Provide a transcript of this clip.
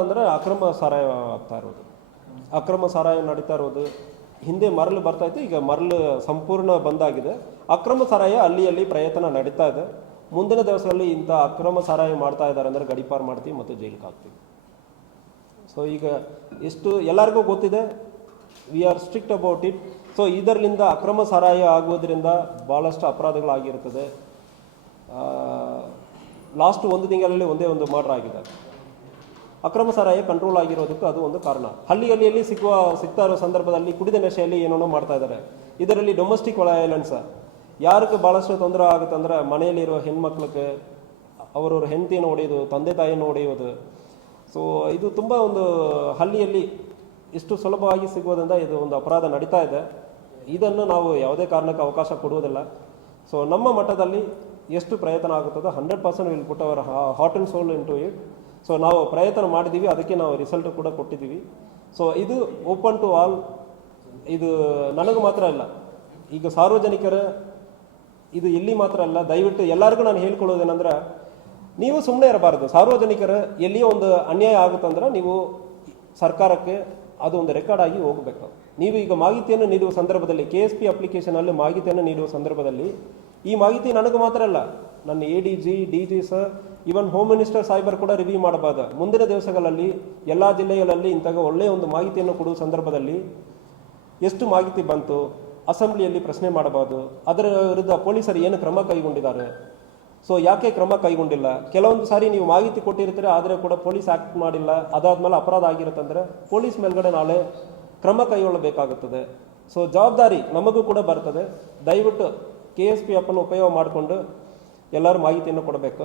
ಅಂದರೆ ಅಕ್ರಮ ಸಾರಾಯ ಆಗ್ತಾ ಇರೋದು, ಅಕ್ರಮ ಸಾರಾಯ ನಡೀತಾ ಇರೋದು. ಹಿಂದೆ ಮರಳು ಬರ್ತಾ ಇತ್ತು, ಈಗ ಮರಳು ಸಂಪೂರ್ಣ ಬಂದಾಗಿದೆ. ಅಕ್ರಮ ಸಾರಾಯ ಅಲ್ಲಿ ಪ್ರಯತ್ನ ನಡೀತಾ ಇದೆ. ಮುಂದಿನ ದಿವಸದಲ್ಲಿ ಇಂಥ ಅಕ್ರಮ ಸಾರಾಯ ಮಾಡ್ತಾ ಇದ್ದಾರೆ ಅಂದರೆ ಗಡಿಪಾರು ಮಾಡ್ತೀವಿ ಮತ್ತು ಜೈಲಿಗೆ ಹಾಕ್ತೀವಿ. ಸೊ ಈಗ ಎಷ್ಟು ಎಲ್ಲರಿಗೂ ಗೊತ್ತಿದೆ, we are strict about it. So ಇದರಿಂದ ಅಕ್ರಮ ಸಾರಾಯ ಆಗೋದ್ರಿಂದ ಭಾಳಷ್ಟು ಅಪರಾಧಗಳಾಗಿರ್ತದೆ. ಲಾಸ್ಟ್ ಒಂದು ತಿಂಗಳಲ್ಲಿ ಒಂದೇ ಒಂದು ಮರ್ಡರ್ ಆಗಿದೆ. ಅಕ್ರಮ ಸಾರಾಯ ಕಂಟ್ರೋಲ್ ಆಗಿರೋದಕ್ಕೆ ಅದು ಒಂದು ಕಾರಣ. ಹಳ್ಳಿಯಲ್ಲಿ ಸಿಗ್ತಾ ಇರೋ ಸಂದರ್ಭದಲ್ಲಿ ಕುಡಿದ ನಶೆಯಲ್ಲಿ ಏನೇನೋ ಮಾಡ್ತಾ ಇದ್ದಾರೆ. ಇದರಲ್ಲಿ ಡೊಮೆಸ್ಟಿಕ್ ವಯಲೆನ್ಸ್ ಯಾರಿಗೆ ಭಾಳಷ್ಟು ತೊಂದರೆ ಆಗುತ್ತಂದ್ರೆ ಮನೆಯಲ್ಲಿರೋ ಹೆಣ್ಮಕ್ಳಿಗೆ ಅವರವ್ರ ಹೆಂಡತಿಯನ್ನು ಹೊಡೆಯೋದು, ತಂದೆ ತಾಯಿಯನ್ನು ಹೊಡೆಯೋದು. ಸೊ ಇದು ತುಂಬ ಒಂದು ಹಳ್ಳಿಯಲ್ಲಿ ಇಷ್ಟು ಸುಲಭವಾಗಿ ಸಿಗೋದ್ರಿಂದ ಇದು ಒಂದು ಅಪರಾಧ ನಡೀತಾ ಇದೆ. ಇದನ್ನು ನಾವು ಯಾವುದೇ ಕಾರಣಕ್ಕೆ ಅವಕಾಶ ಕೊಡುವುದಿಲ್ಲ. ಸೊ ನಮ್ಮ ಮಟ್ಟದಲ್ಲಿ ಎಷ್ಟು ಪ್ರಯತ್ನ ಆಗುತ್ತದೋ 100% will put our heart and soul into it. So ನಾವು ಪ್ರಯತ್ನ ಮಾಡಿದ್ದೀವಿ, ಅದಕ್ಕೆ ನಾವು ರಿಸಲ್ಟ್ ಕೂಡ ಕೊಟ್ಟಿದ್ದೀವಿ. ಸೊ ಇದು ಓಪನ್ ಟು ಆಲ್. ಇದು ನನಗೆ ಮಾತ್ರ ಅಲ್ಲ, ಈಗ ಸಾರ್ವಜನಿಕರ ಇದು ಇಲ್ಲಿ ಮಾತ್ರ ಅಲ್ಲ. ದಯವಿಟ್ಟು ಎಲ್ಲರಿಗೂ ನಾನು ಹೇಳ್ಕೊಳ್ಳೋದೇನೆಂದ್ರೆ, ನೀವು ಸುಮ್ಮನೆ ಇರಬಾರ್ದು. ಸಾರ್ವಜನಿಕರ ಎಲ್ಲಿಯೋ ಒಂದು ಅನ್ಯಾಯ ಆಗುತ್ತಂದ್ರೆ ನೀವು ಸರ್ಕಾರಕ್ಕೆ ಅದು ಒಂದು ರೆಕಾರ್ಡ್ ಆಗಿ ಹೋಗಬೇಕು. ನೀವು ಈಗ ಮಾಹಿತಿಯನ್ನು ನೀಡುವ ಸಂದರ್ಭದಲ್ಲಿ KSP ಅಪ್ಲಿಕೇಶನಲ್ಲಿ ಮಾಹಿತಿಯನ್ನು ನೀಡುವ ಸಂದರ್ಭದಲ್ಲಿ ಈ ಮಾಹಿತಿ ನನಗೆ ಮಾತ್ರ ಅಲ್ಲ, ನನ್ನ ADG, DG sir, even home minister ಸಾಹೇಬರ್ ಕೂಡ ರಿವ್ಯೂ ಮಾಡಬಹುದು. ಮುಂದಿನ ದಿವಸಗಳಲ್ಲಿ ಎಲ್ಲ ಜಿಲ್ಲೆಗಳಲ್ಲಿ ಇಂತಹ ಒಳ್ಳೆಯ ಒಂದು ಮಾಹಿತಿಯನ್ನು ಕೊಡುವ ಸಂದರ್ಭದಲ್ಲಿ ಎಷ್ಟು ಮಾಹಿತಿ ಬಂತು ಅಸೆಂಬ್ಲಿಯಲ್ಲಿ ಪ್ರಶ್ನೆ ಮಾಡಬಹುದು. ಅದರ ವಿರುದ್ಧ ಪೊಲೀಸರು ಏನು ಕ್ರಮ ಕೈಗೊಂಡಿದ್ದಾರೆ, ಸೊ ಯಾಕೆ ಕ್ರಮ ಕೈಗೊಂಡಿಲ್ಲ. ಕೆಲವೊಂದು ಸಾರಿ ನೀವು ಮಾಹಿತಿ ಕೊಟ್ಟಿರ್ತೀರ, ಆದರೆ ಕೂಡ ಪೊಲೀಸ್ ಆ್ಯಕ್ಟ್ ಮಾಡಿಲ್ಲ, ಅದಾದ್ಮೇಲೆ ಅಪರಾಧ ಆಗಿರುತ್ತಂದ್ರೆ ಪೊಲೀಸ್ ಮೇಲ್ಗಡೆ ನಾಳೆ ಕ್ರಮ ಕೈಗೊಳ್ಳಬೇಕಾಗುತ್ತದೆ. ಸೊ ಜವಾಬ್ದಾರಿ ನಮಗೂ ಕೂಡ ಬರ್ತದೆ. ದಯವಿಟ್ಟು KSP ಆ್ಯಪನ್ನು ಉಪಯೋಗ ಮಾಡಿಕೊಂಡು ಎಲ್ಲರೂ ಮಾಹಿತಿಯನ್ನು ಕೊಡಬೇಕು.